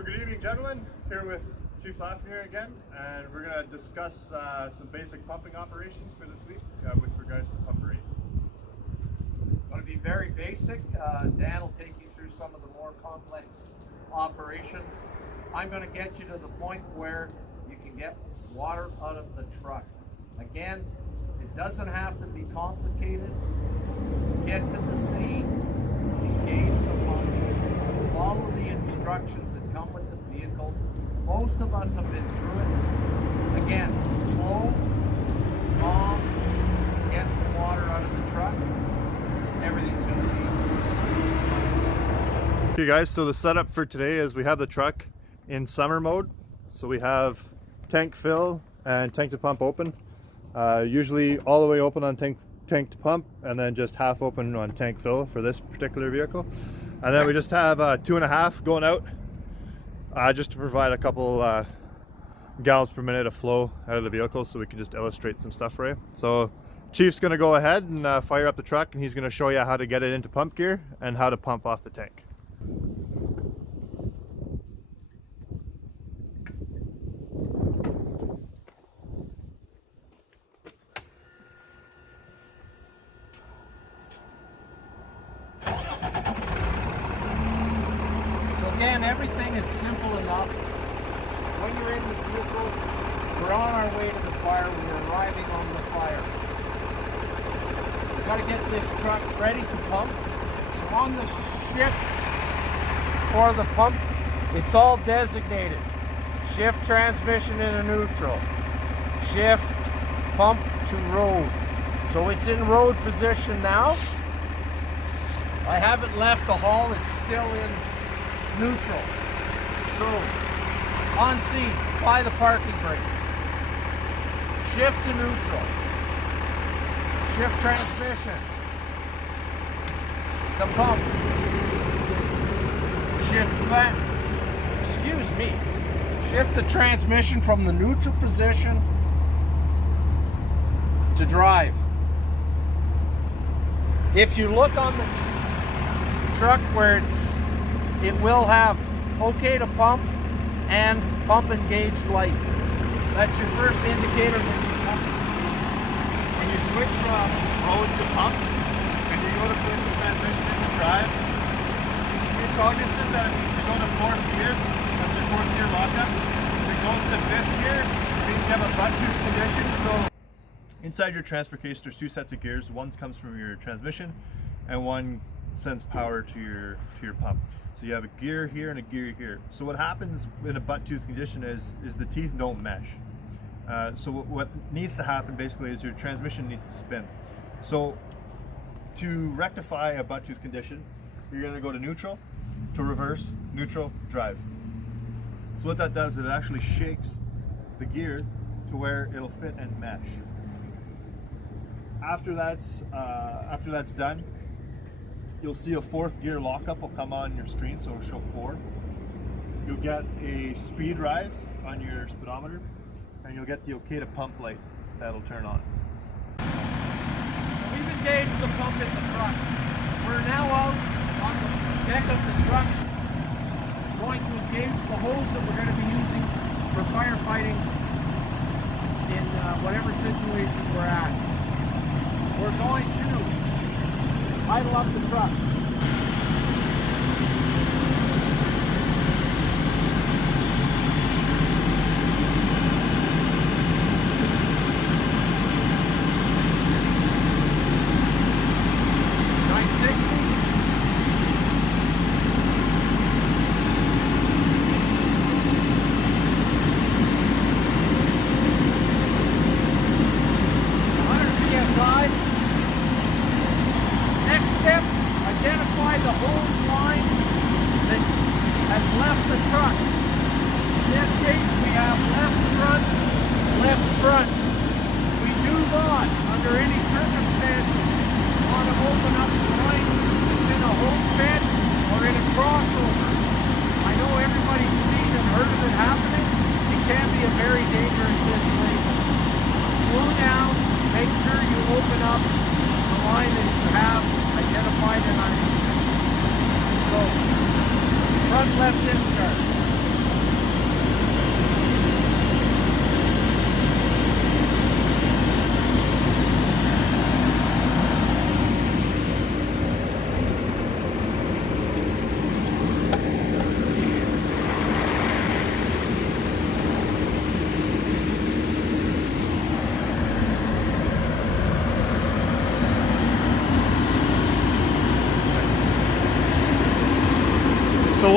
So good evening, gentlemen. Here with Chief Lafreniere again, and we're going to discuss some basic pumping operations for this week with regards to pump rate. Going to be very basic. Dan will take you through some of the more complex operations. I'm going to get you to the point where you can get water out of the truck. Again, it doesn't have to be complicated. Get to the scene, engage the pump, follow the instructions that come with the vehicle. Most of us have been through it. Again, slow, calm, get some water out of the truck. Everything's going to be. Okay guys, so the setup for today is we have the truck in summer mode. So we have tank fill and tank to pump open. Usually all the way open on tank to pump, and then just half open on tank fill for this particular vehicle. And then we just have 2.5 going out just to provide a couple gallons per minute of flow out of the vehicle, so we can just illustrate some stuff for you. So Chief's going to go ahead and fire up the truck, and he's going to show you how to get it into pump gear and how to pump off the tank. Again, everything is simple enough. When you're in the vehicle, we're on our way to the fire. We're arriving on the fire. We've got to get this truck ready to pump. So on the shift for the pump, it's all designated. Shift transmission in a neutral. Shift pump to road. So it's in road position now. I haven't left the hall. It's still in neutral. So on scene, apply the parking brake. Shift to neutral. Shift transmission. The pump. Shift back. Excuse me. Shift the transmission from the neutral position to drive. If you look on the truck where it will have okay to pump and pump engaged lights. That's your first indicator that you pump. When you switch from road to pump, and you go to push the transmission into drive, be cognizant that it needs to go to 4th gear. That's your 4th gear lockup. If it goes to 5th gear, it means you have a butt tooth condition. So inside your transfer case, there's 2 sets of gears. One comes from your transmission, and one sends power to your pump. So you have a gear here and a gear here. So what happens in a butt tooth condition is the teeth don't mesh. So what needs to happen basically is your transmission needs to spin. So to rectify a butt tooth condition, you're going to go to neutral, to reverse, neutral, drive. So what that does is it actually shakes the gear to where it'll fit and mesh. After that's done, you'll see a 4th gear lockup will come on your screen, so it'll show 4. You'll get a speed rise on your speedometer, and you'll get the okay to pump light that'll turn on. So we've engaged the pump in the truck. We're now out on the deck of the truck, going to engage the hose that we're going to be using for firefighting in whatever situation we're at. We're going to idle up the truck. Identify the hose line that has left the truck. In this case, we have left front. We do not, under any circumstances, want to open up the line that's in a hose bed or in a crossover. I know everybody's seen and heard of it happening. It can be a very dangerous situation. So slow down, make sure you open up the line that you have identified in our so front left discharge.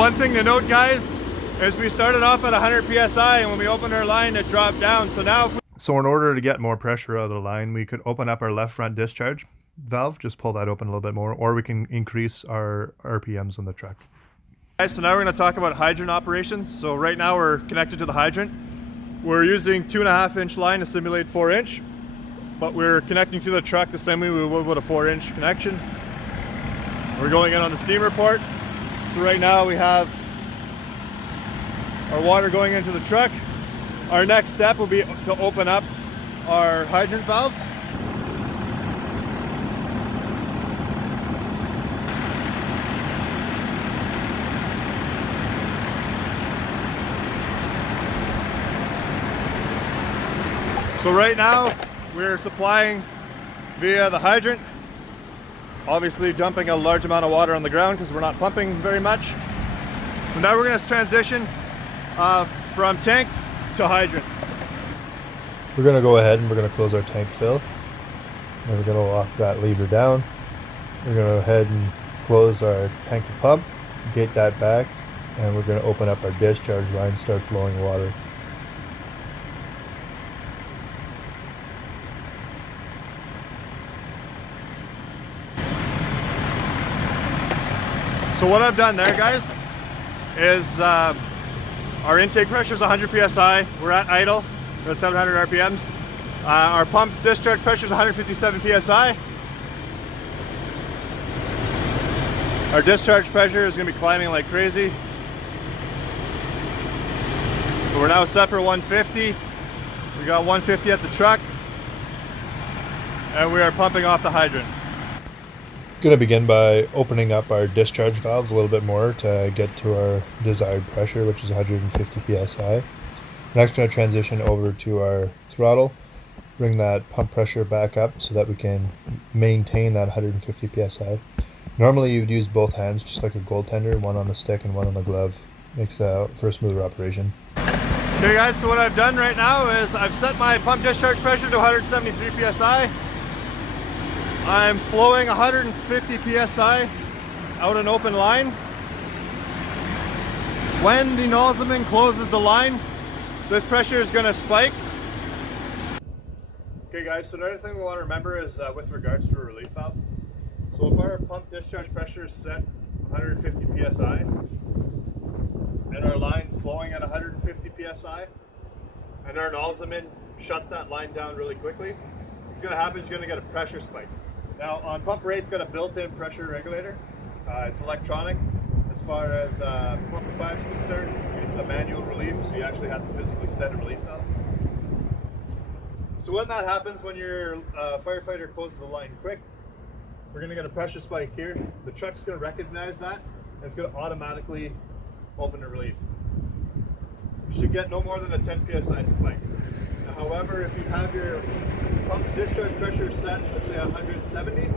one thing to note, guys, is we started off at 100 psi, and when we opened our line it dropped down. So now so in order to get more pressure out of the line, we could open up our left front discharge valve, just pull that open a little bit more, or we can increase our RPMs on the truck. Guys, so now we're going to talk about hydrant operations. So right now we're connected to the hydrant. We're using 2.5 inch line to simulate 4 inch, but we're connecting to the truck the same way we would with a 4 inch connection. We're going in on the steamer port. So right now we have our water going into the truck. Our next step will be to open up our hydrant valve. So right now we're supplying via the hydrant, obviously dumping a large amount of water on the ground because we're not pumping very much. So now we're going to transition from tank to hydrant. We're going to go ahead and we're going to close our tank fill. And we're going to lock that lever down. We're going to go ahead and close our tank to pump, gate that back, and we're going to open up our discharge line, start flowing water. So what I've done there, guys, is our intake pressure is 100 psi. We're at idle. We're at 700 RPMs. Our pump discharge pressure is 157 psi. Our discharge pressure is going to be climbing like crazy. So we're now set for 150. We got 150 at the truck, and we are pumping off the hydrant. Going to begin by opening up our discharge valves a little bit more to get to our desired pressure, which is 150 psi. Next, going to transition over to our throttle, bring that pump pressure back up so that we can maintain that 150 psi. Normally you'd use both hands just like a goaltender, one on the stick and one on the glove. Makes for a smoother operation. Okay guys, so what I've done right now is I've set my pump discharge pressure to 173 psi. I'm flowing 150 psi out an open line. When the nozzleman closes the line, this pressure is going to spike. Okay guys, so another thing we want to remember is with regards to a relief valve. So if our pump discharge pressure is set 150 psi and our line's flowing at 150 psi and our nozzleman shuts that line down really quickly, what's going to happen is you're going to get a pressure spike. Now on pump rate, it's got a built-in pressure regulator. It's electronic. As far as Pump 5 is concerned, it's a manual relief, so you actually have to physically set a relief valve. So when that happens, when your firefighter closes the line quick, we're going to get a pressure spike here. The truck's going to recognize that, and it's going to automatically open the relief. You should get no more than a 10 psi spike. Now, however, if you have your pump discharge pressure set, let's say 170,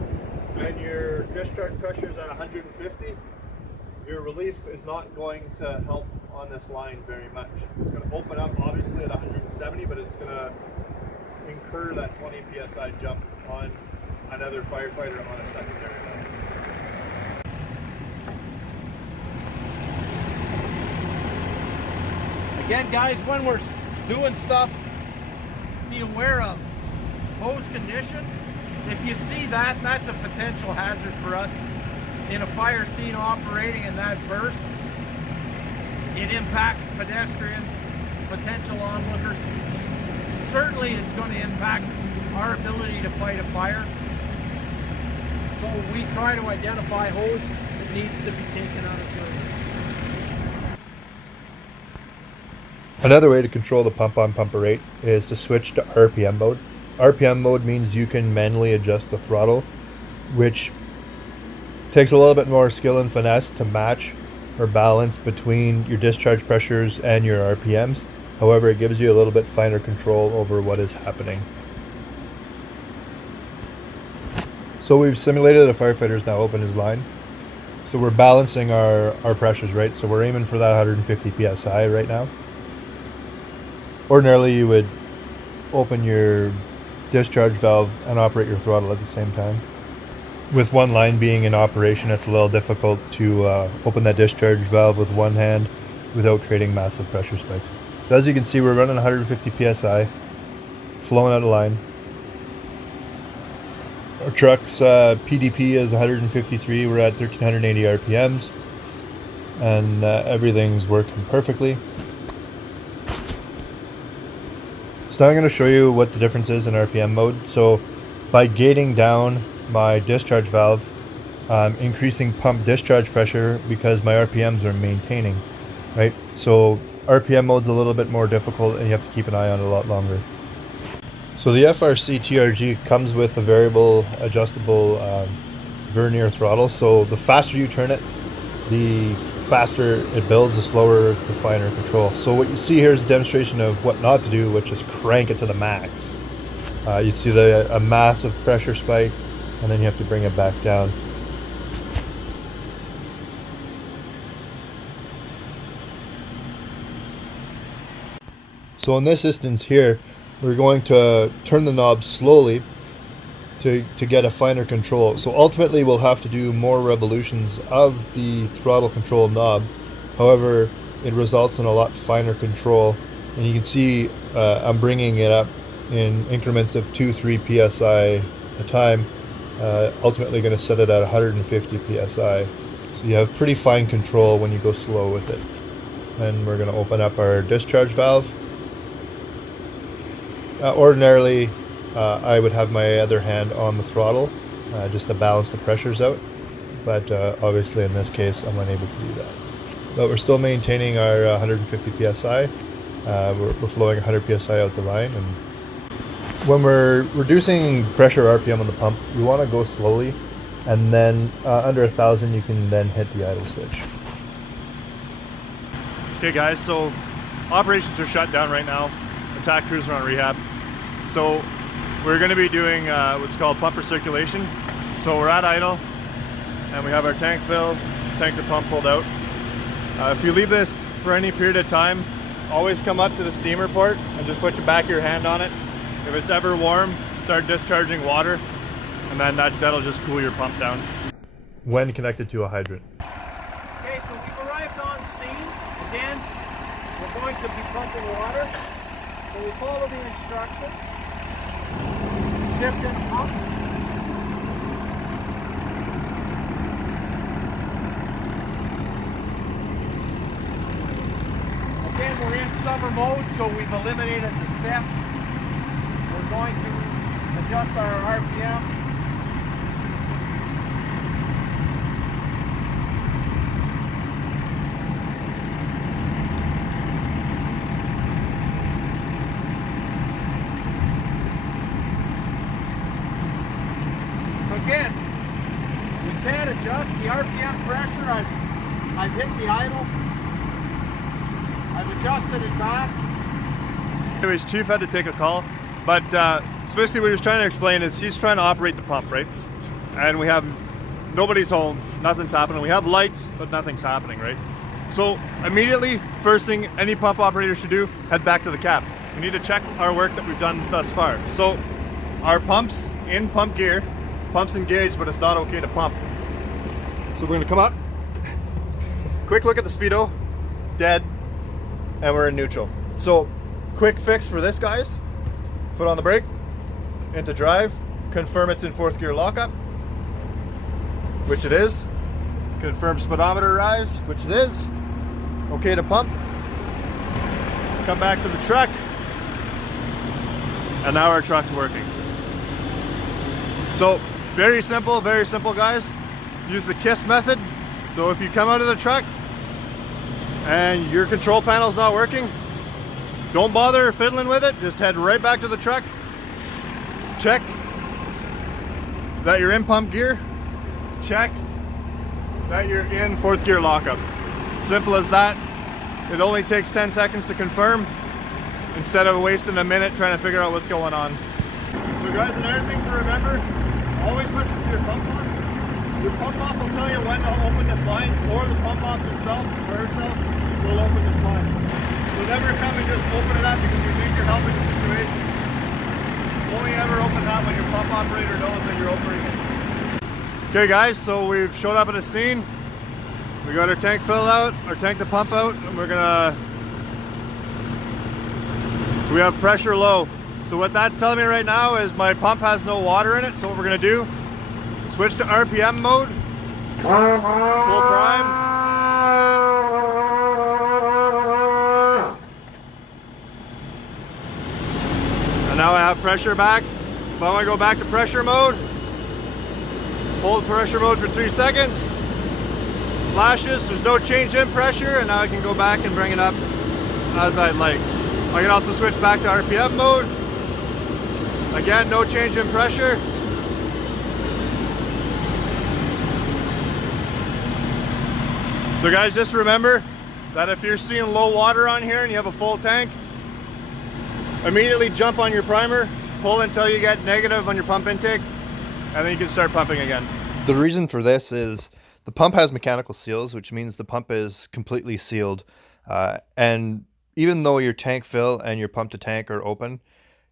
and your discharge pressure is at 150, your relief is not going to help on this line very much. It's going to open up obviously at 170, but it's going to incur that 20 psi jump on another firefighter on a secondary line. Again, guys, when we're doing stuff, be aware of hose condition. If you see that, that's a potential hazard for us in a fire scene operating, and that bursts. It impacts pedestrians, potential onlookers. Certainly it's going to impact our ability to fight a fire. So we try to identify hose that needs to be taken out of service. Another way to control the pump on pumper rate is to switch to RPM mode. RPM mode means you can manually adjust the throttle, which takes a little bit more skill and finesse to match or balance between your discharge pressures and your RPMs. However, it gives you a little bit finer control over what is happening. So we've simulated a firefighter's now opened his line. So we're balancing our pressures, right? So we're aiming for that 150 psi right now. Ordinarily you would open your discharge valve and operate your throttle at the same time. With one line being in operation, it's a little difficult to open that discharge valve with one hand without creating massive pressure spikes. So as you can see, we're running 150 psi, flowing out of line. Our truck's PDP is 153, we're at 1380 RPMs, and everything's working perfectly. So now I'm going to show you what the difference is in RPM mode. So by gating down my discharge valve, I'm increasing pump discharge pressure because my RPMs are maintaining, right? So RPM mode's a little bit more difficult and you have to keep an eye on it a lot longer. So the FRC TRG comes with a variable adjustable vernier throttle. So the faster you turn it, the faster it builds, the slower, the finer control. So what you see here is a demonstration of what not to do, which is crank it to the max. You see a massive pressure spike, and then you have to bring it back down. So in this instance here, we're going to turn the knob slowly to get a finer control. So ultimately we'll have to do more revolutions of the throttle control knob. However, it results in a lot finer control, and you can see I'm bringing it up in increments of 2-3 psi a time. Ultimately going to set it at 150 psi. So you have pretty fine control when you go slow with it. Then we're going to open up our discharge valve. Ordinarily, I would have my other hand on the throttle just to balance the pressures out, but obviously in this case I'm unable to do that. But we're still maintaining our 150 psi. We're flowing 100 psi out the line, and when we're reducing pressure RPM on the pump, we want to go slowly, and then under 1,000 you can then hit the idle switch. Okay guys, so operations are shut down right now. Attack crews are on rehab. So we're going to be doing what's called pumper circulation. So we're at idle, and we have our tank filled, tank to pump pulled out. If you leave this for any period of time, always come up to the steamer port and just put your back of your hand on it. If it's ever warm, start discharging water, and then that'll just cool your pump down. When connected to a hydrant. Okay, so we've arrived on scene. Again, we're going to be pumping water. So we follow the instructions. Shift and pump. Again, we're in summer mode, so we've eliminated the steps. We're going to adjust our RPM. Again, we can't adjust the RPM pressure. I've hit the idle. I've adjusted it back. Anyways, Chief had to take a call, but basically what he was trying to explain is he's trying to operate the pump, right? And we have nobody's home, nothing's happening. We have lights, but nothing's happening, right? So immediately, first thing any pump operator should do, head back to the cab. We need to check our work that we've done thus far. So our pump's in pump gear. Pump's engaged, but it's not okay to pump. So we're gonna come up, quick look at the speedo, dead, and we're in neutral. So quick fix for this, guys. Foot on the brake, into drive, confirm it's in 4th gear lockup, which it is. Confirm speedometer rise, which it is. Okay to pump. Come back to the truck, and now our truck's working. So very simple guys. Use the KISS method. So if you come out of the truck and your control panel's not working, don't bother fiddling with it. Just head right back to the truck. Check that you're in pump gear. Check that you're in 4th gear lockup. Simple as that. It only takes 10 seconds to confirm instead of wasting a minute trying to figure out what's going on. So guys, another thing to remember, always listen to your pump off. Your pump off will tell you when to open this line, or the pump off itself or herself will open this line. So never come and just open it up because you think you're helping the situation. Only ever open that when your pump operator knows that you're opening it. Okay guys, so we've showed up at the scene. We got our tank fill out, our tank to pump out, and so we have pressure low. So what that's telling me right now is my pump has no water in it. So what we're gonna do, switch to RPM mode, full prime. And now I have pressure back. If I wanna go back to pressure mode, hold pressure mode for 3 seconds. Flashes, there's no change in pressure, and now I can go back and bring it up as I'd like. I can also switch back to RPM mode. Again, no change in pressure. So guys, just remember that if you're seeing low water on here and you have a full tank, immediately jump on your primer, pull until you get negative on your pump intake, and then you can start pumping again. The reason for this is the pump has mechanical seals, which means the pump is completely sealed. And even though your tank fill and your pump to tank are open,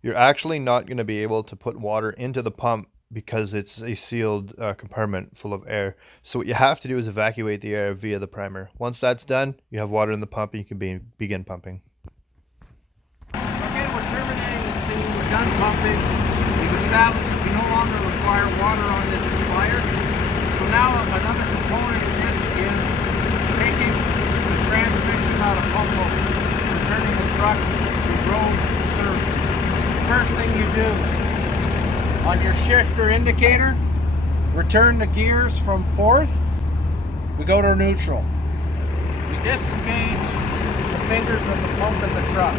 you're actually not going to be able to put water into the pump because it's a sealed compartment full of air. So what you have to do is evacuate the air via the primer. Once that's done, you have water in the pump and you can begin pumping. Okay, we're terminating the scene. We're done pumping. We've established that we no longer require water on this fire. So now another component of this is taking the transmission out of pump mode, returning the truck to road service. First thing you do on your shifter indicator, return the gears from fourth. We go to neutral. We disengage the fingers of the pump in the truck.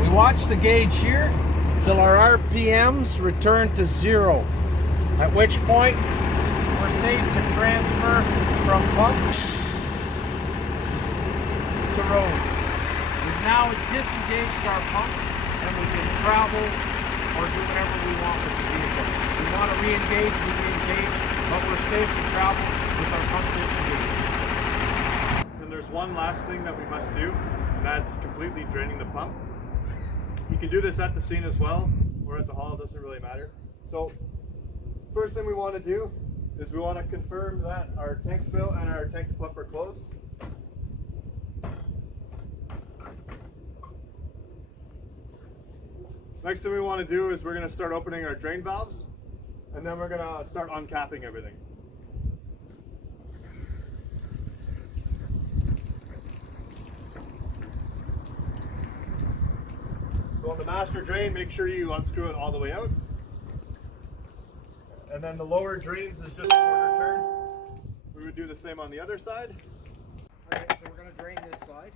We watch the gauge here till our RPMs return to 0. At which point, we're safe to transfer from pump to road. We've now disengaged our pump and we can travel or do whatever we want with the vehicle. If we want to re-engage, we re-engage, but we're safe to travel with our pump disengaged. And there's one last thing that we must do, and that's completely draining the pump. You can do this at the scene as well, or at the hall, it doesn't really matter. So, first thing we want to do is we want to confirm that our tank fill and our tank to pump are closed. Next thing we want to do is we're going to start opening our drain valves, and then we're going to start uncapping everything. So on the master drain, make sure you unscrew it all the way out. And then the lower drains is just a quarter turn. We would do the same on the other side. Alright, so we're going to drain this side.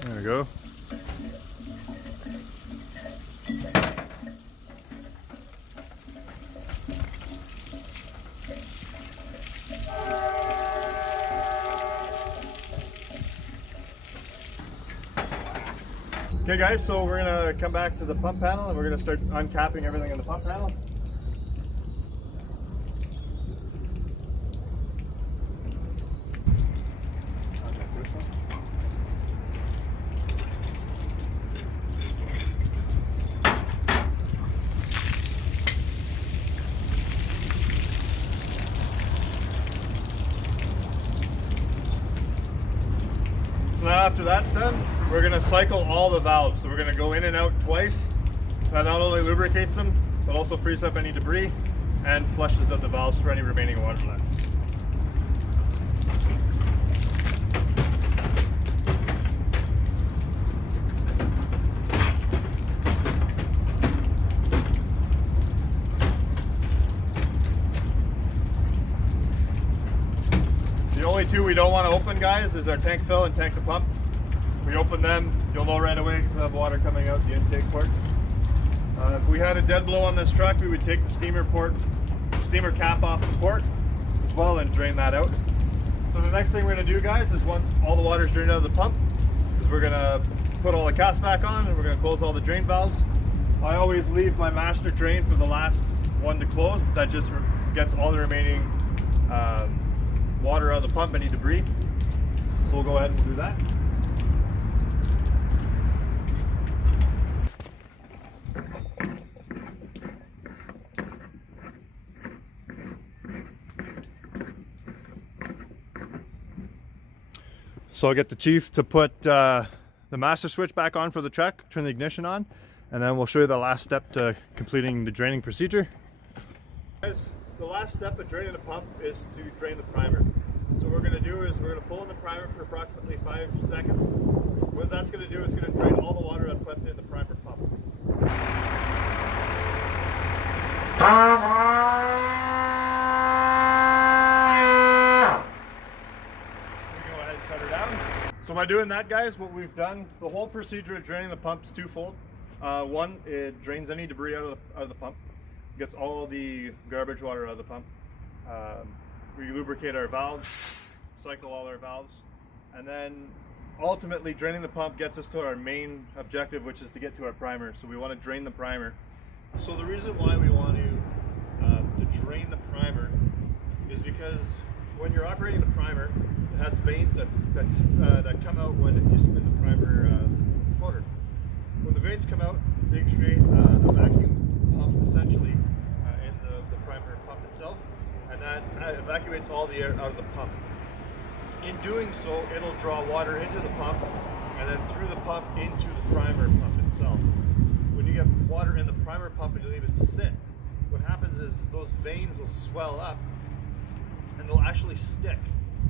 There we go. Okay guys, so we're going to come back to the pump panel and we're going to start uncapping everything in the pump panel. So now after that's done, we're going to cycle all the valves. So we're going to go in and out twice. That not only lubricates them, but also frees up any debris and flushes out the valves for any remaining water left. The only two we don't want to open, guys, is our tank fill and tank to pump. If we open them, you'll know right away because we'll have water coming out the intake ports. If we had a dead blow on this truck, we would take the steamer cap off the port as well and drain that out. So the next thing we're gonna do, guys, is once all the water's drained out of the pump, is we're gonna put all the caps back on and we're gonna close all the drain valves. I always leave my master drain for the last one to close. That just gets all the remaining water out of the pump, any debris. So we'll go ahead and we'll do that. So I'll get the chief to put the master switch back on for the truck, turn the ignition on, and then we'll show you the last step to completing the draining procedure. Guys, the last step of draining the pump is to drain the primer. So what we're going to do is we're going to pull in the primer for approximately 5 seconds. What that's going to do is going to drain all the water that's left in the primer pump. So by doing that, guys, what we've done, the whole procedure of draining the pump is twofold. One, it drains any debris out of the pump, gets all the garbage water out of the pump. We lubricate our valves, cycle all our valves, and then ultimately draining the pump gets us to our main objective, which is to get to our primer. So we want to drain the primer. So the reason why we want to drain the primer is because when you're operating the primer, it has veins that come out when you spin the primer motor. When the veins come out, they create a vacuum pump essentially in the primer pump itself, and that evacuates all the air out of the pump. In doing so, it'll draw water into the pump and then through the pump into the primer pump itself. When you get water in the primer pump and you leave it sit, what happens is those veins will swell up and they'll actually stick.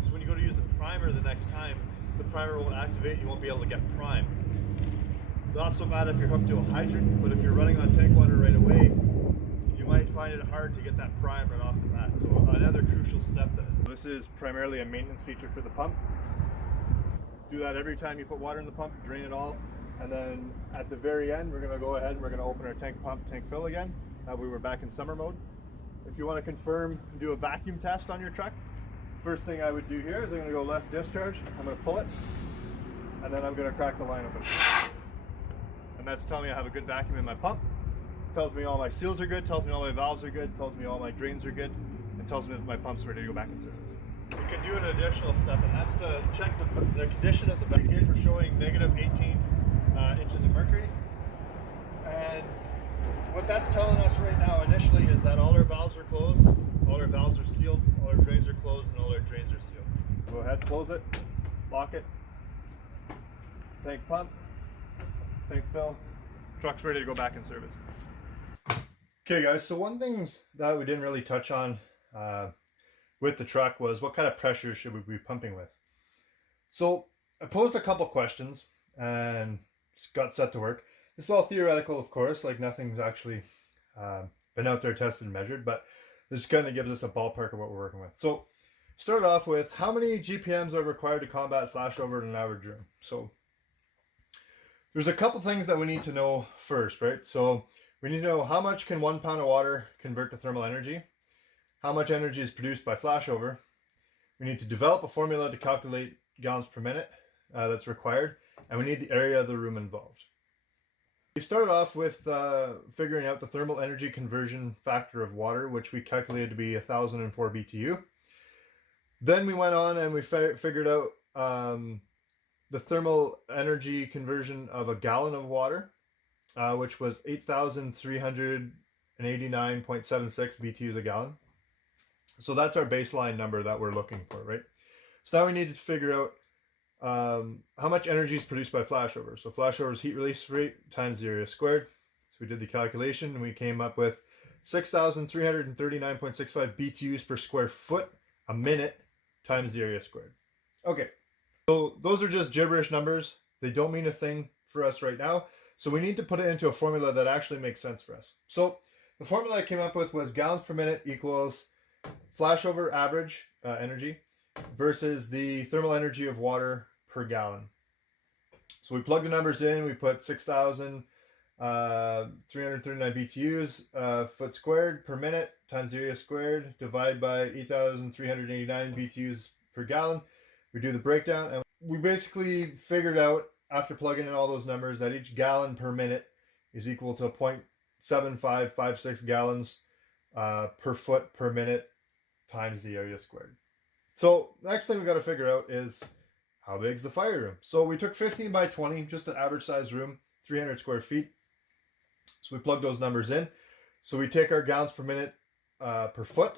So when you go to use the primer the next time, the primer won't activate, you won't be able to get primed. Not so bad if you're hooked to a hydrant, but if you're running on tank water right away, you might find it hard to get that prime right off the bat. So another crucial step. This is primarily a maintenance feature for the pump. Do that every time you put water in the pump, drain it all, and then at the very end, we're gonna go ahead and we're gonna open our tank pump, tank fill again. That way we're back in summer mode. If you want to confirm, do a vacuum test on your truck, first thing I would do here is I'm going to go left discharge, I'm going to pull it, and then I'm going to crack the line open. And that's telling me I have a good vacuum in my pump. It tells me all my seals are good, tells me all my valves are good, tells me all my drains are good, and tells me that my pump's ready to go back in service. We can do an additional step, and that's to check the condition of the vacuum. We're showing negative 18 inches of mercury. And what that's telling us right now initially is that all our valves are closed, all our valves are sealed, all our drains are closed, and all our drains are sealed. Go ahead, close it, lock it, tank pump, tank fill, truck's ready to go back in service. Okay guys, so one thing that we didn't really touch on with the truck was what kind of pressure should we be pumping with. So I posed a couple questions and got set to work. This is all theoretical, of course, like nothing's actually been out there tested and measured, but this kind of gives us a ballpark of what we're working with. So start off with how many GPMs are required to combat flashover in an average room. So there's a couple things that we need to know first, right? So we need to know how much can 1 pound of water convert to thermal energy, how much energy is produced by flashover. We need to develop a formula to calculate gallons per minute that's required, and we need the area of the room involved. We started off with figuring out the thermal energy conversion factor of water, which we calculated to be 1004 BTU. Then we went on and we figured out the thermal energy conversion of a gallon of water, which was 8,389.76 BTUs a gallon. So that's our baseline number that we're looking for, right? So now we need to figure out how much energy is produced by flashover. So flashover is heat release rate times the area squared. So we did the calculation and we came up with 6,339.65 BTUs per square foot a minute times the area squared. Okay, so those are just gibberish numbers. They don't mean a thing for us right now. So we need to put it into a formula that actually makes sense for us. So the formula I came up with was gallons per minute equals flashover average energy versus the thermal energy of water per gallon. So we plug the numbers in, we put 6,339 BTUs foot squared per minute times the area squared, divide by 8,389 BTUs per gallon. We do the breakdown, and we basically figured out, after plugging in all those numbers, that each gallon per minute is equal to 0.7556 gallons per foot per minute times the area squared. So next thing we got to figure out is how big is the fire room. So we took 15 by 20, just an average size room, 300 square feet. So we plug those numbers in. So we take our gallons per minute per foot,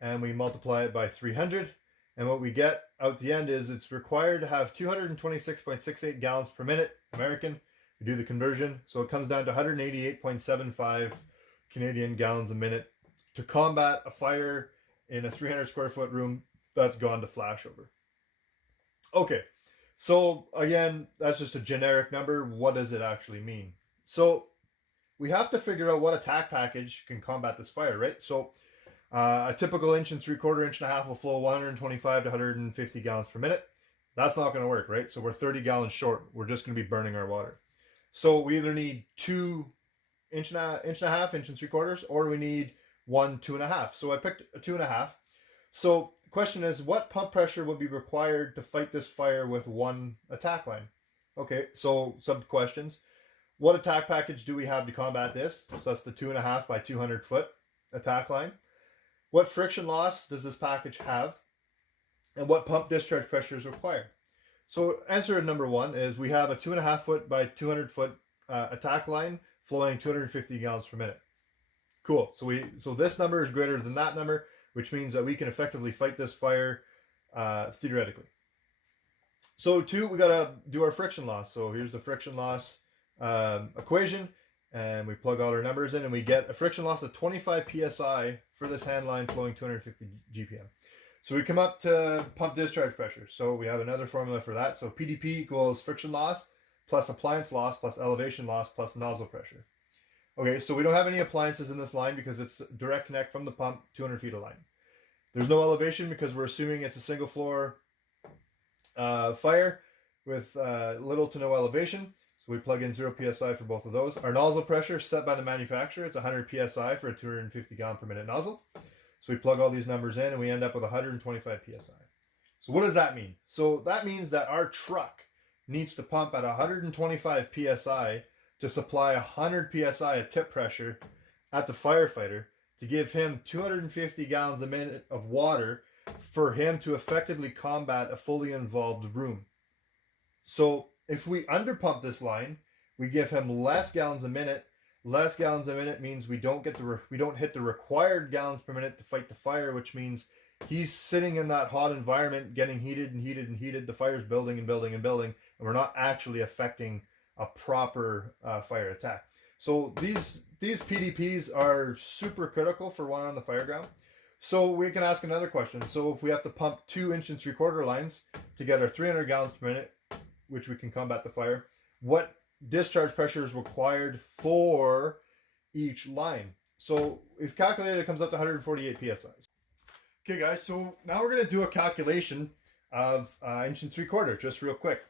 and we multiply it by 300. And what we get out the end is it's required to have 226.68 gallons per minute, American. We do the conversion. So it comes down to 188.75 Canadian gallons a minute to combat a fire in a 300 square foot room that's gone to flashover. Okay, so again, that's just a generic number. What does it actually mean? So we have to figure out what attack package can combat this fire, right? So a typical 1 3/4, 1.5 inch will flow 125 to 150 gallons per minute. That's not going to work, right? So we're 30 gallons short. We're just going to be burning our water. So we either need 2 1.5 inches, 1 3/4, or we need 1 2.5. So I picked a 2.5. So the question is, what pump pressure would be required to fight this fire with one attack line? Okay, so sub questions. What attack package do we have to combat this? So that's the 2.5 by 200 foot attack line. What friction loss does this package have? And what pump discharge pressure is required? So answer number one is we have a 2.5 foot by 200 foot attack line flowing 250 gallons per minute. Cool. So this number is greater than that number, which means that we can effectively fight this fire theoretically. So two, we got to do our friction loss. So here's the friction loss equation, and we plug all our numbers in, and we get a friction loss of 25 psi for this hand line flowing 250 GPM. So we come up to pump discharge pressure. So we have another formula for that. So PDP equals friction loss plus appliance loss plus elevation loss plus nozzle pressure. Okay, so we don't have any appliances in this line because it's direct connect from the pump, 200 feet of line. There's no elevation because we're assuming it's a single floor fire with little to no elevation. So we plug in 0 psi for both of those. Our nozzle pressure set by the manufacturer, it's 100 psi for a 250 gallon per minute nozzle. So we plug all these numbers in and we end up with 125 psi. So what does that mean? So that means that our truck needs to pump at 125 psi to supply 100 psi of tip pressure at the firefighter to give him 250 gallons a minute of water for him to effectively combat a fully involved room. So if we underpump this line, we give him less gallons a minute. Less gallons a minute means we don't hit the required gallons per minute to fight the fire, which means he's sitting in that hot environment, getting heated and heated and heated. The fire's building and building and building, and we're not actually affecting a proper fire attack. So these PDPs are super critical for one on the fire ground. So we can ask another question. So if we have to pump 2 1 3/4 lines to get our 300 gallons per minute, which we can combat the fire, what discharge pressure is required for each line? So we've calculated, it comes up to 148 psi. Okay guys, so now we're going to do a calculation of 1 3/4 just real quick.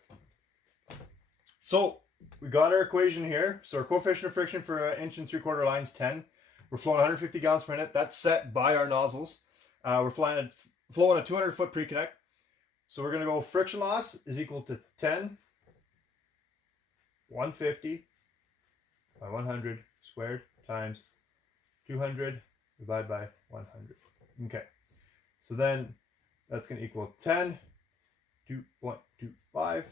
So we got our equation here. So our coefficient of friction for 1 3/4 line is 10. We're flowing 150 gallons per minute. That's set by our nozzles. We're flowing a 200 foot pre-connect. So we're going to go friction loss is equal to 10 150 by 100 squared times 200 divided by 100. Okay. So then that's going to equal 10 2.25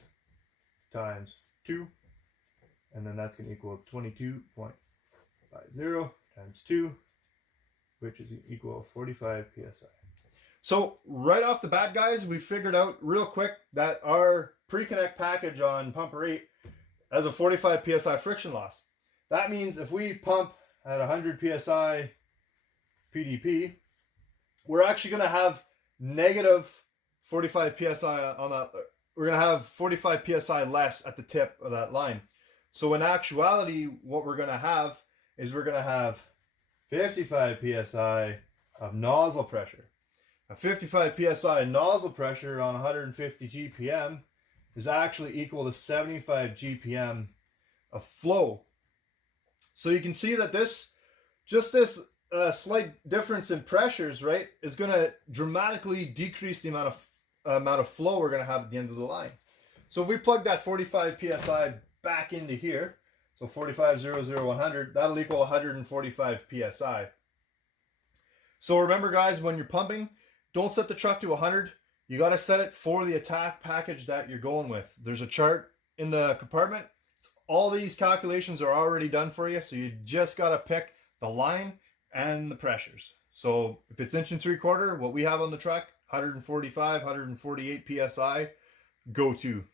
times 2. And then that's going to equal 22.50 times 2, which is equal 45 psi. So right off the bat, guys, we figured out real quick that our pre-connect package on pumper 8 has a 45 psi friction loss. That means if we pump at 100 psi PDP, we're actually going to have negative 45 psi on that. We're going to have 45 psi less at the tip of that line. So in actuality, what we're going to have is we're going to have 55 psi of nozzle pressure. A 55 psi nozzle pressure on 150 GPM is actually equal to 75 GPM of flow. So you can see that this slight difference in pressures, right, is going to dramatically decrease the amount of amount of flow we're going to have at the end of the line. So if we plug that 45 psi back into here, so 45, 0, 0, 100, that'll equal 145 psi. So remember, guys, when you're pumping, don't set the truck to 100. You got to set it for the attack package that you're going with. There's a chart in the compartment. All these calculations are already done for you, so you just got to pick the line and the pressures. So if it's 1 3/4, what we have on the truck, 145, 148 psi, go to